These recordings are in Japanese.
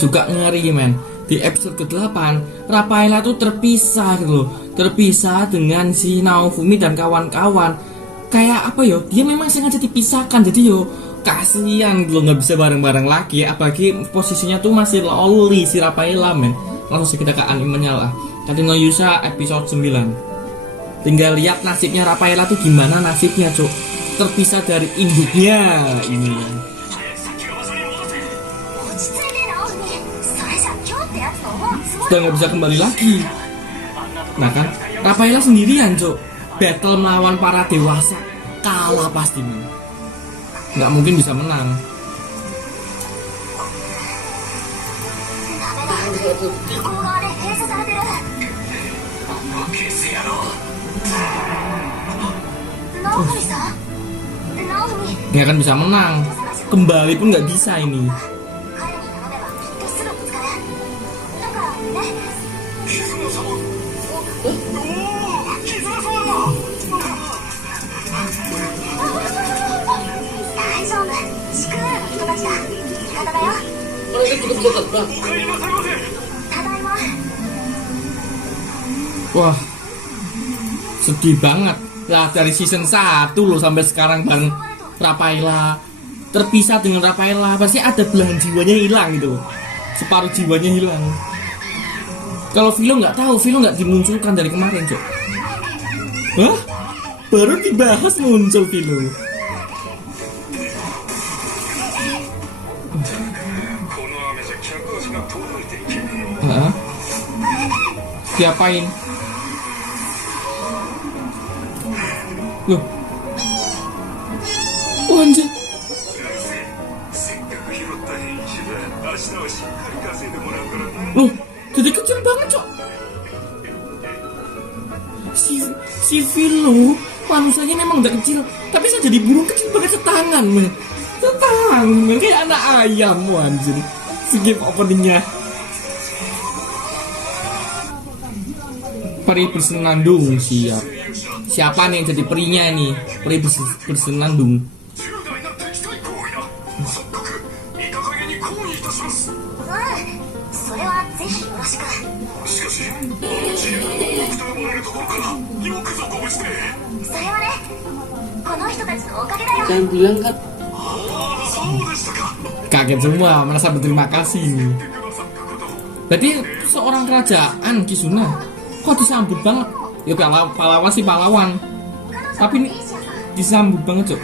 juga ngeri men. Di episode ke-8 Rafaela tuh terpisah gitu loh. Terpisah dengan si Naofumi dan kawan-kawan. Kayak apa yo, dia memang sengaja dipisahkan. Jadi yo kasihan gitu loh, nggak bisa bareng-bareng lagi. Apalagi posisinya tuh masih loli si Rafaela men. Langsung kita ke animenya lah. Tadi no Yusa episode 9. Tinggal lihat nasibnya Rafaela tuh gimana nasibnya cuk. Terpisah dari induknya ini. Sudah nggak bisa kembali lagi. Nah kan, Rafaela sendirian cok. Battle melawan para dewasa, kalah pasti men. Nggak mungkin bisa menang. Nggak akan bisa menang. Kembali pun nggak bisa ini. Wah, sedih banget. Lah dari season 1 loh sampai sekarang bang Rafaela terpisah dengan Rafaela, pasti ada belahan jiwanya hilang gitu. Separuh jiwanya hilang. Kalau Philo nggak tahu, Philo nggak dimunculkan dari kemarin cok. Hah? Baru dibahas muncul Philo. Hah? Diapain? Loh. Oh anjir. Loh, jadi kecil banget cok. Si Philo manusianya memang udah kecil, tapi saya jadi burung kecil banget setangan men. Setangan kayak anak ayam anjir. Skip openingnya. Peri bersenandung siap. Siapa nih yang jadi perinya nih? Peri bersenandung. Jangan bilang kan. Kaget semua, merasa berterima kasih. Berarti seorang kerajaan Kizuna kok disambut banget. Ya pahlawan sih pahlawan, tapi ini disambut banget cok.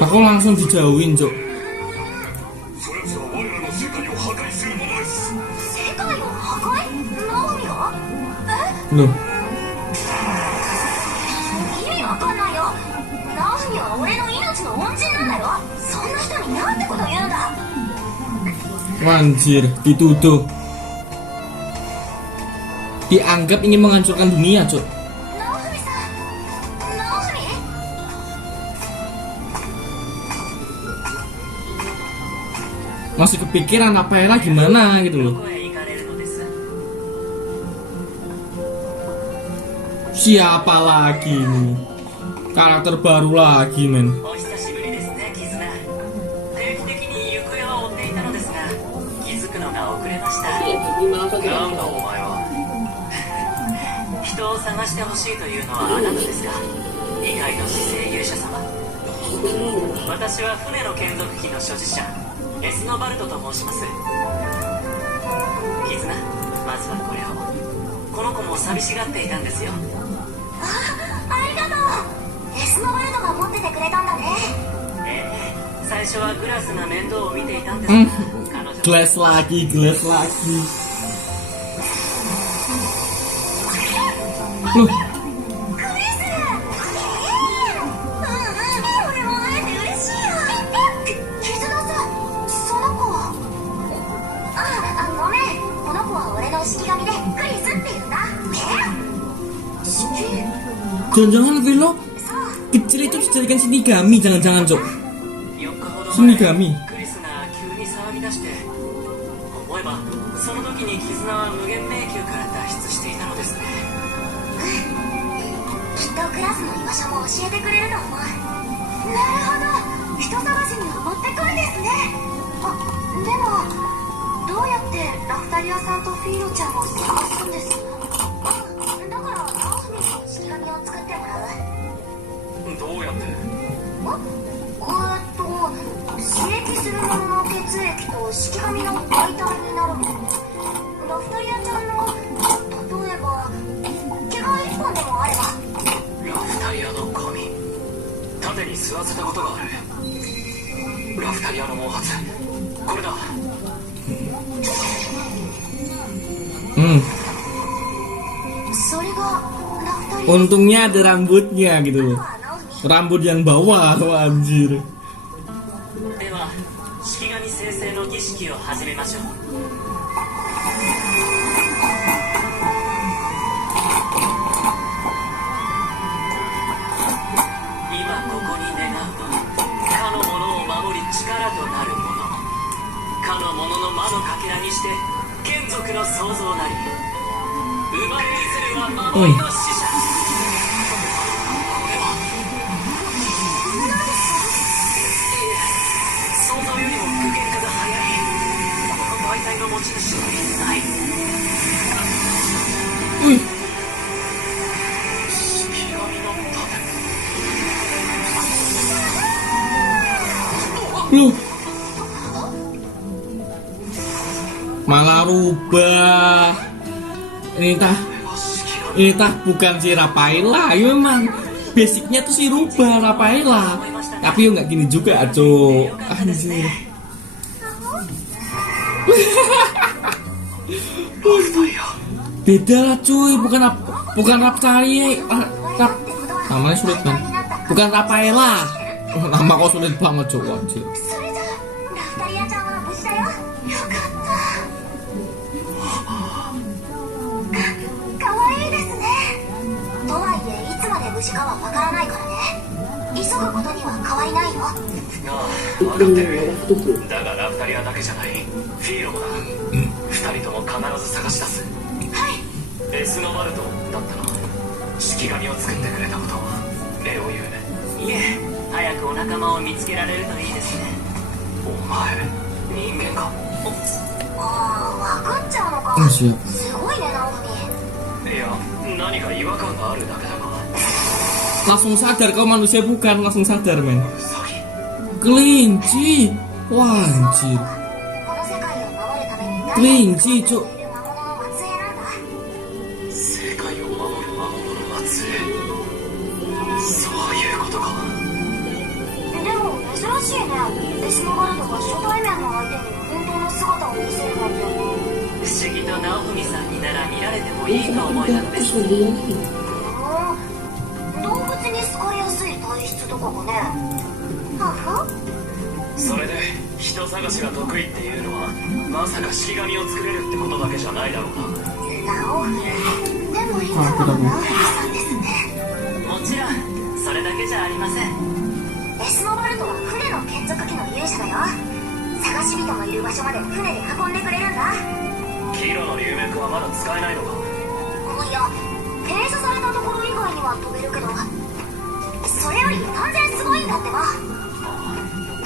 Aku langsung dijauhin cok. Loh. Anjir, dituduh. Dianggap ingin menghancurkan dunia, cok. Masih kepikiran Rafaela gimana gitu loh. Siapa lagi nih? Karakter baru lagi men. Glass lagi. Loh. Jangan-jangan Philo kecil itu dijadikan Shinigami, jangan-jangan cok. 4日ほど死神。クリスが急に騒ぎ出して、思えばその時に絆は無限迷宮から脱出していたのですね。きっとクラスの居場所も教えてくれると思う。なるほど、人探しにはもってこいですね。あ、でもどうやってラフタリアさんとフィーロちゃんを探すんです？だからナオフミに式紙を作ってもらう。どうやって？刺激するものの血液と式紙の媒体になるもの。ラフタリアちゃんの、例えば毛が1本でもあれば。ラフタリアの髪、縦に吸わせたことがある。ラフタリアの毛髪、これだ。それがラフタリア。 Untungnya ada rambutnya gitu loh. Rambut yang bawah, wah anjir. では式紙生成の儀式を始めましょう。今ここに願うは、かのものを守り力となるもの、かのものの魔のかけらにして眷属の創造なり、生まれにするは守りの使者。想像よりも具現化が早い。この媒体の持ち主はいない。式紙の盾。Loh, malah rubah. Ini tah bukan si Rafaela, ya memang basicnya tuh si rubah Rafaela. Tapi yo nggak gini juga, Cuk. Anjir. Beda lah cuy, bukan Rafaela. Namanya sulit kan? Bukan Rafaela. Nama kok sulit banget, Cuk. Anjir. それじゃラフタリアちゃんは無事だよ。よかった。かわいいですね。とはいえいつまで無事かはわからないからね。急ぐことには変わりないよ。ああ、分かってる。だがラフタリアだけじゃない、フィーロもだ。二人とも必ず探し出す。はい。エスノバルトだったな。式紙を作ってくれたことを礼を言うね。いえ、早くお仲間を見つけられるといいですね。お前人間か。ああ、分かっちゃうのか。 Siap. すごいね、ナオフミ。いや、何か違和感があるだけだが。 Langsung sadar kau manusia bukan, langsung sadar men. ウサギ。 Kelinci. Wah anjir. この世界を守るために Kelinci, Cuk. いる魔物の末裔なんだ。世界を守る魔物の末裔。そういうことか。でも珍しいね。エスノバルトが初対面の相手に本当の姿を見せるなんて。不思議とナオフミさんになら見られてもいいと思えたのです。動物に好かれやすい体質とかかね。はは。それで人探しが得意っていうのは、まさか式紙を作れるってことだけじゃないだろうな。ナオフ。でもいつものナオフさんですね。もちろんそれだけじゃありません。エスノバルトは船の眷属機の勇者だよ。探し人のいる場所まで船で運んでくれるんだ。キロの流脈はまだ使えないのか。いや、停車されたところ以外には飛べるけど、それより断然すごいんだってば。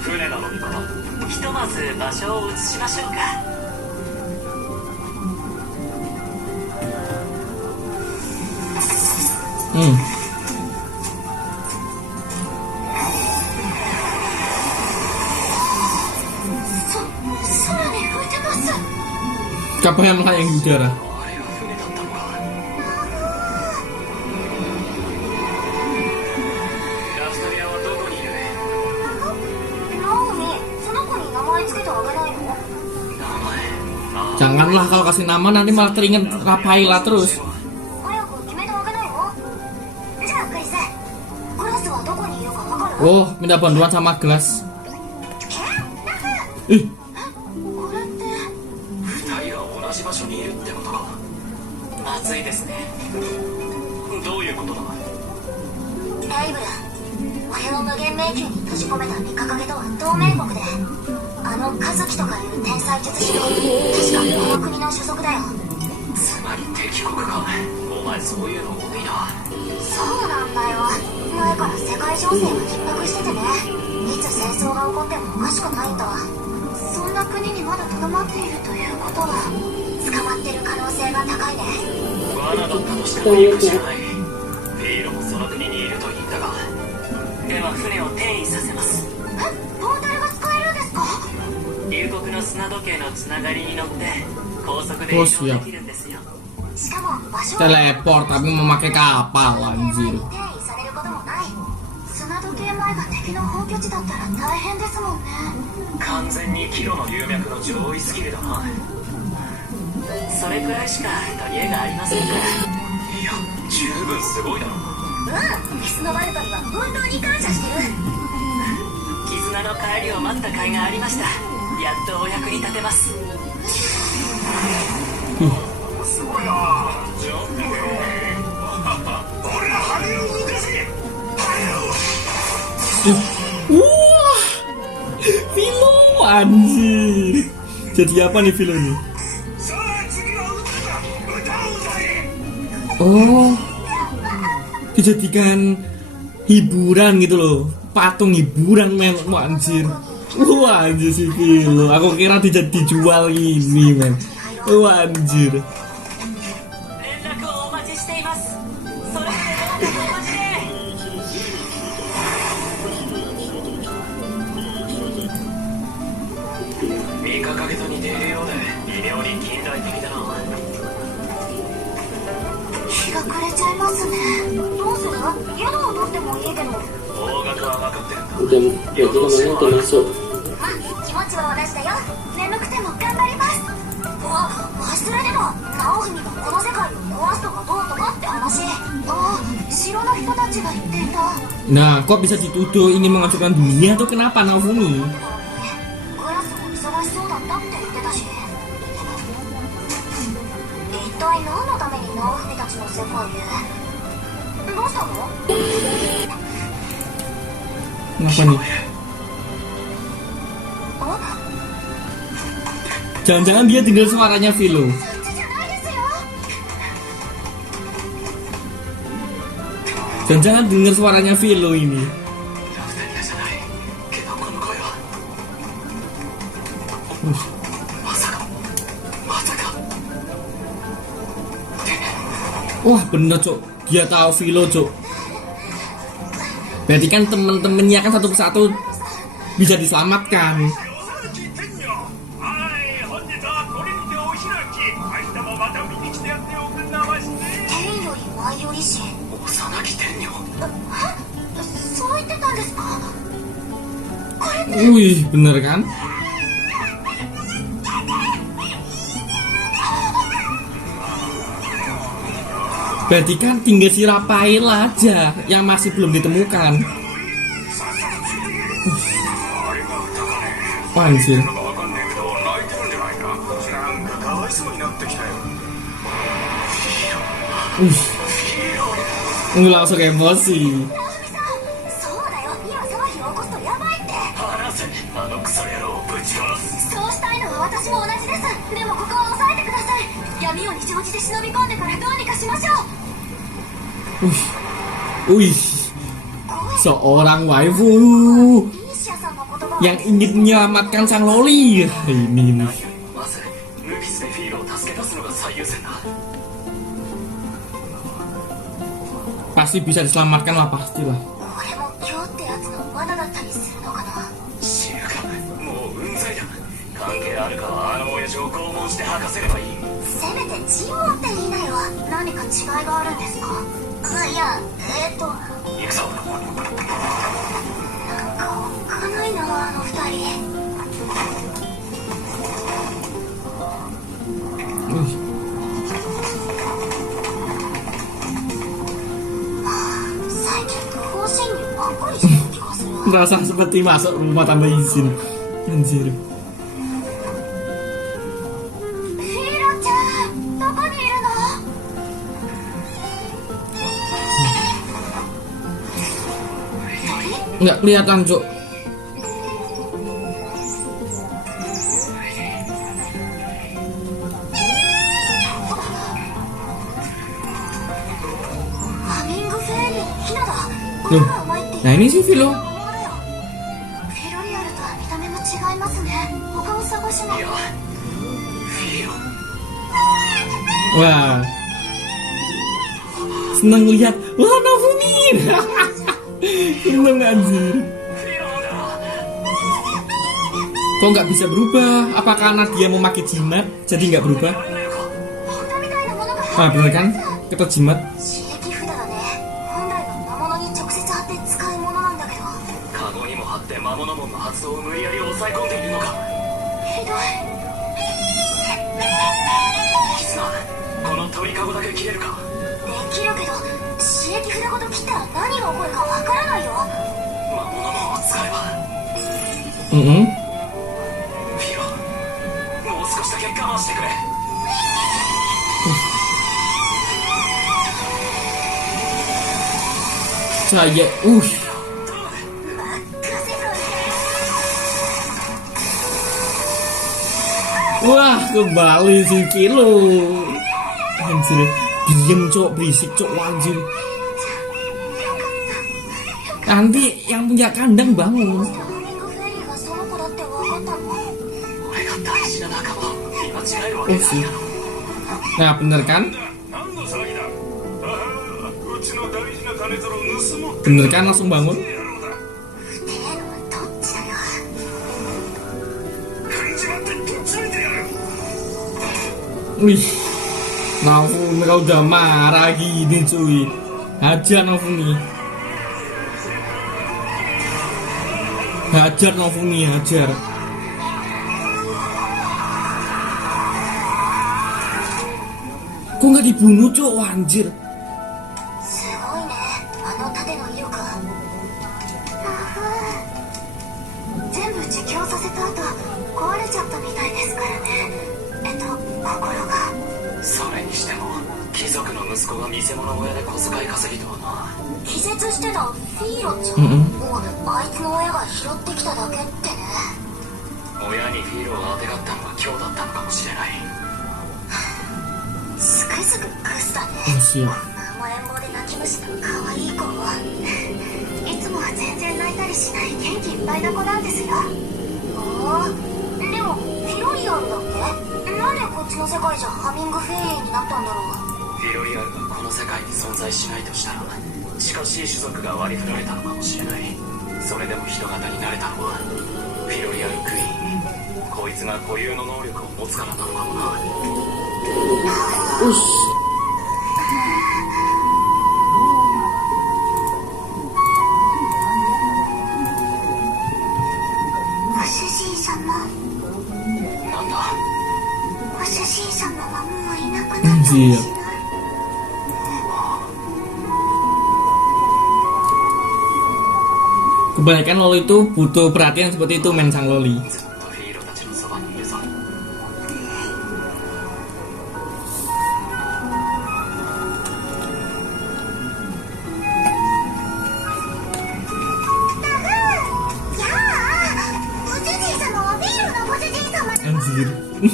船なのにかな。ひとまず場所を移しましょうか。空に浮いてます。 Siapa yang melayang di udara? あれが船だったのか。ラフタリアはどこにいる？ナオミ、その子に名前つけてあげないの？名前。ああ、 Janganlah kalau kasih nama nanti malah teringat Rafaela terus. 早く決めてあげないの？じゃあクリス、グラスはどこにいるかわかる？ Oh, minta bantuan sama gelas. これって二人が同じ場所にいるってことか。まずいですね。どういうことだ。エイブル、早を無限迷宮に閉じ込めた三カゲとは同盟国で、あのカズキとかいう天才術師も確かこの国の所属だよ。つまり敵国か。お前そういうの多いな。そうなんだよ。前から世界情勢が逼迫しててね、いつ戦争が起こってもおかしくないんだ。そんな国にまだとどまっているということは捕まってる可能性が高いね。罠だったとしてもいいか知らない。フィーロもその国にいると言ったが。では船を転移させます。ポータルが使えるんですか？龍国の砂時計のつながりに乗って高速で移動できるんですよ。しかも場所 Teleport tapi memakai kapal 転 anjir. 移されることもない。砂時計前が敵の本拠地だったら大変ですもんね。完全にキロの流脈の上位スキルだな。それくらいしか取り柄がありませんから。いや、十分すごいだろ。メスのバルトには本当に感謝してる。絆の帰りを待った甲斐がありました。やっとお役に立てます。すごいな。ジャンプよ。俺ら羽を動かせ。Wah, Philo anjir. Jadi apa nih Philo nih? さあ次は歌だ。歌うぜ。 Oh, dijadikan hiburan gitu loh, patung hiburan men, wah anjir. Wah anjir si Philo, aku kira dijual ini men. Wah anjir. 連絡をお待ちしています。それで連絡をお待ちで。三カゲと似ているようで微妙に近代的だな。日が暮れちゃいますね。どうする？宿を取ってもいいけど。方角は分かってるんだ。 Ya itu namanya udah masuk. まあ気持ちは同じだよ。眠くても頑張ります。忘れでも直文がこの世界を壊すとかどうとかって話。城の人たちが言っていた。 Nah, kok bisa dituduh ini menghancurkan dunia tuh kenapa Naofumi? グラスも忙しそうだったって言ってたし。一体何のために直文たちの世界へ。どうしたの？ Kenapa nih? Jangan-jangan dia dengar suaranya Philo. そっちじゃないですよ。 Jangan-jangan dengar suaranya Philo ini. ラフタリアじゃないけどこの声はまさか。 Wah bener cok, dia tahu Philo cok. Berarti kan temen-temennya kan satu persatu bisa diselamatkan. はい本日はこれにてお開き。明日もまた見に来てやっておくんなまして。天より舞よりし。幼き天女。そう言ってたんですか？これって Wih bener kan? Berarti kan tinggal si Rafael aja yang masih belum ditemukan. Wah anjir. なんかわかんねえけど泣いてるんじゃないか。なんかかわいそうになってきたよ。 Langsung emosi. そうだよ。今騒ぎを起こすとやばいって。話せ。あのクソ野郎をぶち殺す。そうしたいのは私も同じです。でもここは抑えてください。闇を日常で忍び込んでからどうにかしましょう。 Wih, seorang waifu ミーシアさんの言葉 yang ingin menyelamatkan sang loli. Ini nih. まずヌビスでフィールを助け出すのが最優先だ。 Pasti bisa diselamatkan lah pastilah. これも今日ってやつの罠だったりするのかな。知るか。もううんざりだ。関係あるかはあの親父を拷問して吐かせればいい。せめて尋問って言いなよ。何か違いがあるんですか？いや、行くぞ。なんかおっかないなあの二人。 最近甲子園にばっかりしてる気がする。 Merasa seperti masuk rumah tanpa izin. Anjir. フィーロちゃん、どこにいるの？鳥？ Nggak kelihatan, Cuk. ハミングフェイリーヒナだ。 Loh, が甘いって nah ini sih Vilo. フィロリアルとは見た目も違いますね。他を探しないやフィロ Wah, seneng lihat. Wah, Nofumi. Seneng anjir. フィロだ Kok nggak bisa berubah? Apa karena dia memakai jimat jadi nggak berubah? 俺の横 本当みたいなものが Ah, bener kan? Kita jimat. 刺激札だね。本来は魔物に直接貼って使うものなんだけど、カゴにも貼って魔物門の発動を無理やり抑え込んでいるのか。ひどい。キスナこの鳥かごだけ切れるか。できるけど刺激札ごと切ったら何が起こるかわからないよ。魔物門を使えば Mm-mm. フィロもう少しだけ我慢してくれ。 Saya, 任せろ。 wah kembali si Vilo. Anjir, diem cok, berisik cok, anjir. Nanti yang punya kandang bangun. ハミングフェイリーがその子だって分かったの。俺が大事な仲間を見間違えるわ Oh けない sih. だろ。 Nah bener kan? 何の騒ぎだ。ああ、うちの大事な種皿を盗もうって Bener kan langsung bangun? 野郎だ。テールはどっちだよ。踏んじまってぶっち抜いてやる。 Wih, Nofumi kau udah marah gini cuy. Hajar Nofumi. Hajar Nofumi, hajar. Kok nggak dibunuh cok, anjir. すごいね、あの盾の威力。全部自供させた後壊れちゃったみたいですからね。心が。それにしても貴族の息子が見せ物小屋で小遣い稼ぎとはな。気絶してたフィーロちゃんをあいつの親が拾ってきただけってね。親にフィーロをあてがったのは今日だったのかもしれない。すくすくクスだね。 Siap. 甘えん坊で泣き虫の可愛い子。いつもは全然泣いたりしない元気いっぱいな子なんですよ。おー、でもフィロリアルだっけ。なんでこっちの世界じゃハミングフェイリーになったんだろう。フィロリアルがこの世界に存在しないとしたら近しい種族が割り振られたのかもしれない。それでも人型になれたのはフィロリアルクイーン、こいつが固有の能力を持つからなのかもな。 ご主人様、なんだ。ご主人様はもういなくなったりしない。 Kebanyakan Loli itu butuh perhatian seperti itu, men sang Loli. ずっとフィーロたちのそばにいるぞ。 やあ、ご主人様はビールのご主人様。 Anjir. 元気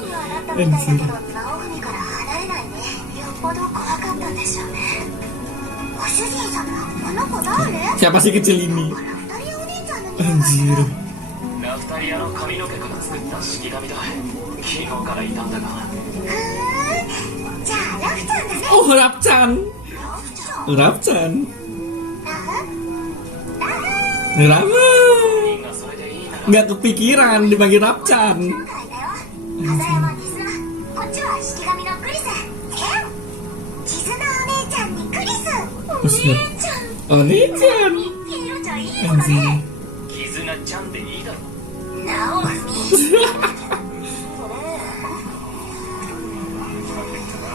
にはなったみたいだけど、ナオフミから離れないね。よっぽど怖かったんでしょうね。ご主人様、この子誰？ Siapa sih kecil ini? ラフタリアお姉ちゃんの匂いが Anjir. ラフタリアの髪の毛から作った式神だ。昨日からいたんだが。じゃあラフちゃんだね。 Oh, Rapchan. ラフちゃん。 Rapchan. ラフ？ Ramu. みんなそれでいいなら Nggak kepikiran dipanggil Rapchan. 今回だよ。風山絆。こっちは式神のクリス。絆お姉ちゃんにクリス。お姉ちゃん。 Oh, Nichan. ヒーロちゃんいい子だ Anjir. ね。絆ちゃんでいいだろ。ナオフミ。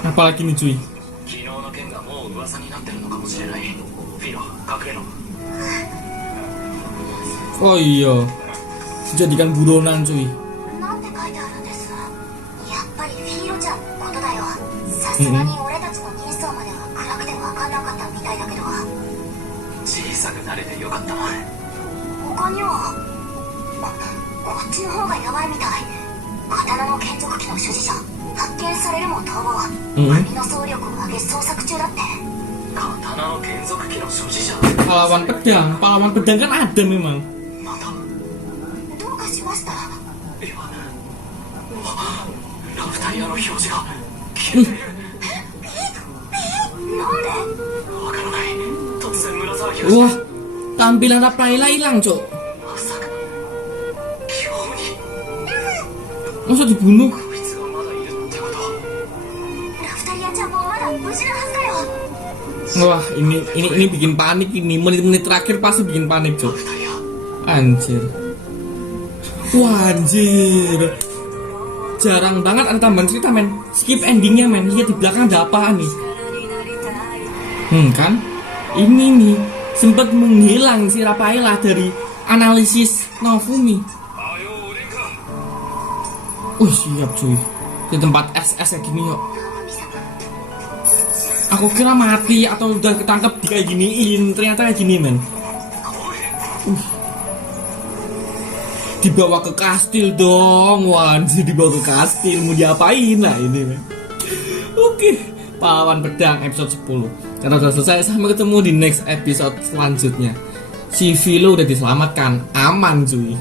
Apalagi nih cuy? 昨日の件がもう噂になってるのかもしれない。フィロ、隠れろ。 Oh iya, dijadikan buronan cuy. なんて書いてあるんです。やっぱりフィーロちゃんのことだよ。さすがに俺たちの人相までは暗くて分かんなかったみたいだけど。小さくなれてよかったな。他にはこっちの方がやばいみたい。刀の眷属機の所持者発見されるも逃亡。国の総力を挙げ捜索中だって。刀の眷属機の所持者。 pahlawan pedang kan ada memang. なんだ。どうかしました？いや、ラフタリアの表示が消えている。なんで？わからない。突然紫表示 Wah, tampilan Rafaela hilang, Cok. まさか急に Masa dibunuh? こいつがまだいるってこと。ラフタリアちゃんもまだ無事なはずだよ。 Wah, ini bikin panik ini. Menit-menit terakhir pasti bikin panik, Cok. ラフタリア Anjir. Wah, anjir. Jarang banget ada tambahan cerita, men. Skip endingnya, men. Lihat di belakang ada apaan nih. Kan? Ini nih sempat menghilang si Rafaela dari analisis Naofumi. Siap cuy. Di tempat SS kayak gini yuk. Aku kira mati atau udah ketangkep di kayak giniin. Ternyata kayak gini, men. Dibawa ke kastil dong. Wah, dibawa ke kastil. Mau diapain lah ini, men. Oke, Pahlawan Pedang episode 10. Karena udah selesai, sampai ketemu di next episode selanjutnya. Si Philo udah diselamatkan, aman cuy.